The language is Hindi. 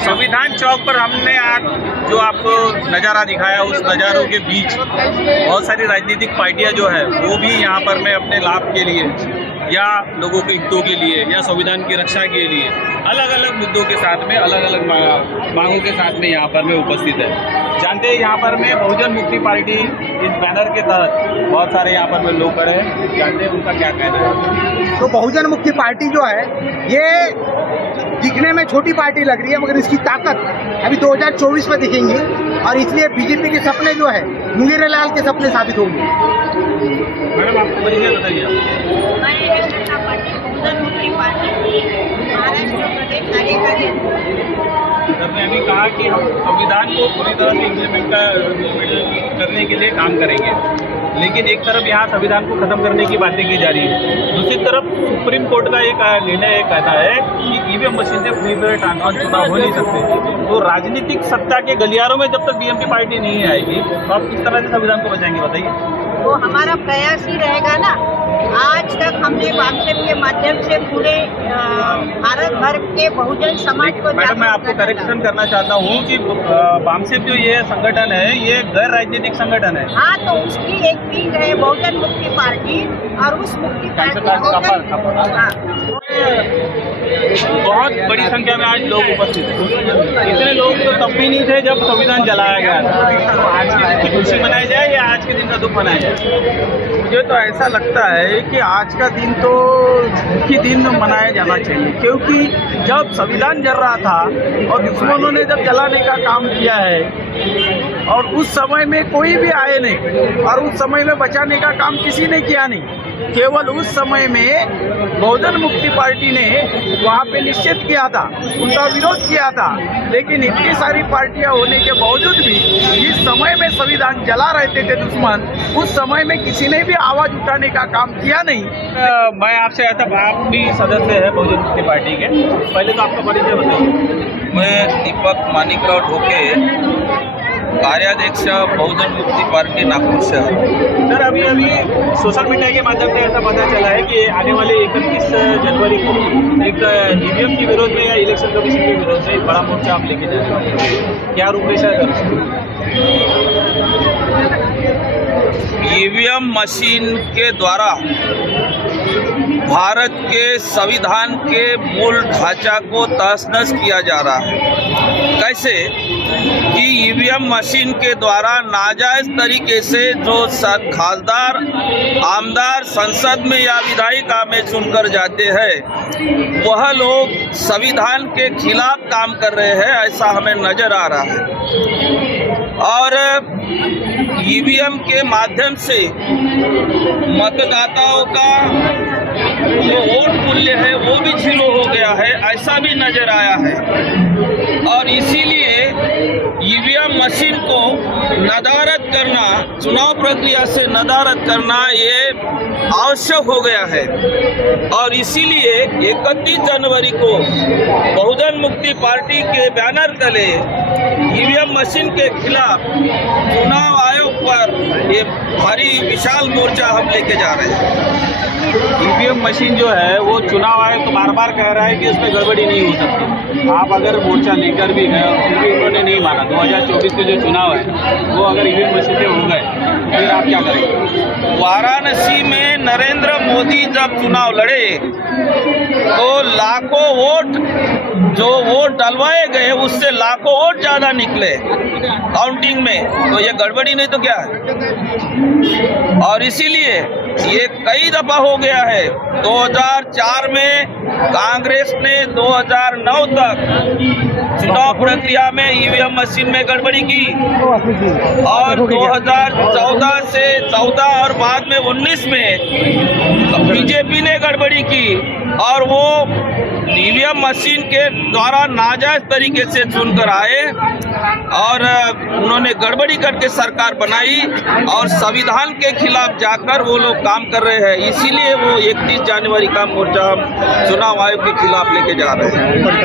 संविधान चौक पर हमने आज जो आपको नज़ारा दिखाया, उस नज़ारों के बीच बहुत सारी राजनीतिक पार्टियां जो है वो भी यहाँ पर में अपने लाभ के लिए या लोगों के हितों के लिए या संविधान की रक्षा के लिए अलग अलग मुद्दों के साथ में अलग अलग मांगों के साथ में यहाँ पर में उपस्थित है। जानते हैं यहाँ पर में बहुजन मुक्ति पार्टी इस बैनर के तहत बहुत सारे यहाँ पर में लोग खड़े हैं, जानते हैं उनका क्या कहना है। तो बहुजन मुक्ति पार्टी जो है ये दिखने में छोटी पार्टी लग रही है, मगर इसकी ताकत अभी 2024 में दिखेंगी और इसलिए बीजेपी के सपने जो है मुंगेर लाल के सपने साबित होंगे। मैडम आपको परिचय बताइए। भारतीय जनता पार्टी बहुजन मुक्ति पार्टी की महाराष्ट्र प्रदेश कार्यकारी सर ने अभी कहा कि हम संविधान को पूरी तरह से इम्प्लीमेंट करने के लिए काम करेंगे, लेकिन एक तरफ यहाँ संविधान को खत्म करने की बातें की जा रही है, दूसरी तरफ सुप्रीम कोर्ट का एक निर्णय कहता है कि ईवीएम मशीन से फ्री फेयर ट्रांसफर चुनाव हो नहीं सकते। तो राजनीतिक सत्ता के गलियारों में जब तक बीएमपी पार्टी नहीं आएगी तो आप किस तरह से संविधान को बचाएंगे, बताइए। तो हमारा प्रयास ही रहेगा ना। आज तक हमने बामसेप के माध्यम से पूरे भारत भर के बहुजन समाज को। मैडम मैं आपको करेक्शन करना चाहता हूँ कि बामसेप जो ये संगठन है ये गैर राजनीतिक संगठन है। हाँ, तो उसकी एक विंग है बहुजन मुक्ति पार्टी और उस मुक्ति पार्टी बहुत बड़ी संख्या में आज लोग उपस्थित हैं। इतने लोग तो तब भी नहीं थे जब संविधान जलाया गया था। तो आज के दिन की खुशी मनाई जाए या आज के दिन का दुख मनाया जाए? मुझे तो ऐसा लगता है कि आज का दिन तो दुखी दिन मनाया जाना चाहिए, क्योंकि जब संविधान जल रहा था और दुश्मनों ने जब जलाने का काम किया है और उस समय में कोई भी आए नहीं और उस समय में बचाने का काम किसी ने किया नहीं, केवल उस समय में बहुजन मुक्ति पार्टी ने वहाँ पे निश्चित किया था, उनका विरोध किया था। लेकिन इतनी सारी पार्टियां होने के बावजूद भी जिस समय में संविधान जला रहते थे दुश्मन, उस समय में किसी ने भी आवाज उठाने का काम किया नहीं। मैं आपसे आप भी सदस्य है बहुजन मुक्ति पार्टी के, पहले तो आपका परिचय बताइए। मैं दीपक मानिकराव ढोके, कार्याध्यक्ष बहुजन मुक्ति पार्टी नागपुर शहर। सर अभी सोशल मीडिया के माध्यम से ऐसा पता चला है कि आने वाले 31 जनवरी को एक ईवीएम के विरोध में या इलेक्शन कमीशन के विरोध में एक बड़ा मोर्चा आप लेके जा रहे हैं, क्या रूपरेखा है? ईवीएम मशीन के द्वारा भारत के संविधान के मूल ढांचा को तहस-नहस किया जा रहा है। कैसे कि ईवीएम मशीन के द्वारा नाजायज तरीके से जो खासदार आमदार संसद में या विधायिका में चुनकर जाते हैं वह लोग संविधान के खिलाफ काम कर रहे हैं, ऐसा हमें नजर आ रहा है। और ईवीएम के माध्यम से मतदाताओं का जो वोट मूल्य है वो भी जीरो हो गया है, ऐसा भी नजर आया है। और इसीलिए ईवीएम मशीन को नदारद करना, चुनाव प्रक्रिया से नदारद करना ये आवश्यक हो गया है। और इसीलिए 31 जनवरी को बहुजन मुक्ति पार्टी के बैनर तले ईवीएम मशीन के खिलाफ चुनाव आयोग पर ये भारी विशाल मोर्चा हम लेके जा रहे हैं। ईवीएम मशीन जो है वो चुनाव आयोग तो बार बार कह रहा है कि उसमें गड़बड़ी नहीं हो सकती। आप अगर मोर्चा लेकर भी गए फिर भी उन्होंने नहीं माना। 2024 के जो चुनाव है वो अगर ईवीएम मशीन से हो गए फिर आप क्या करेंगे? वाराणसी में नरेंद्र मोदी जब चुनाव लड़े तो लाखों वोट जो वोट डलवाए गए उससे लाखों वोट ज्यादा निकले काउंटिंग में, तो ये गड़बड़ी नहीं तो क्या है। और इसीलिए ये कई दफा हो गया है। 2004 में कांग्रेस ने 2009 तक चुनाव प्रक्रिया में ईवीएम मशीन में गड़बड़ी की, और 2014 से 14 और बाद में 19 में बीजेपी ने गड़बड़ी की, और वो ईवीएम मशीन के द्वारा नाजायज तरीके से चुनकर आए और उन्होंने गड़बड़ी करके सरकार बनाई और संविधान के खिलाफ जाकर वो लोग काम कर रहे हैं। इसीलिए वो 31 जनवरी का मोर्चा हम चुनाव आयोग के खिलाफ लेके जा रहे हैं।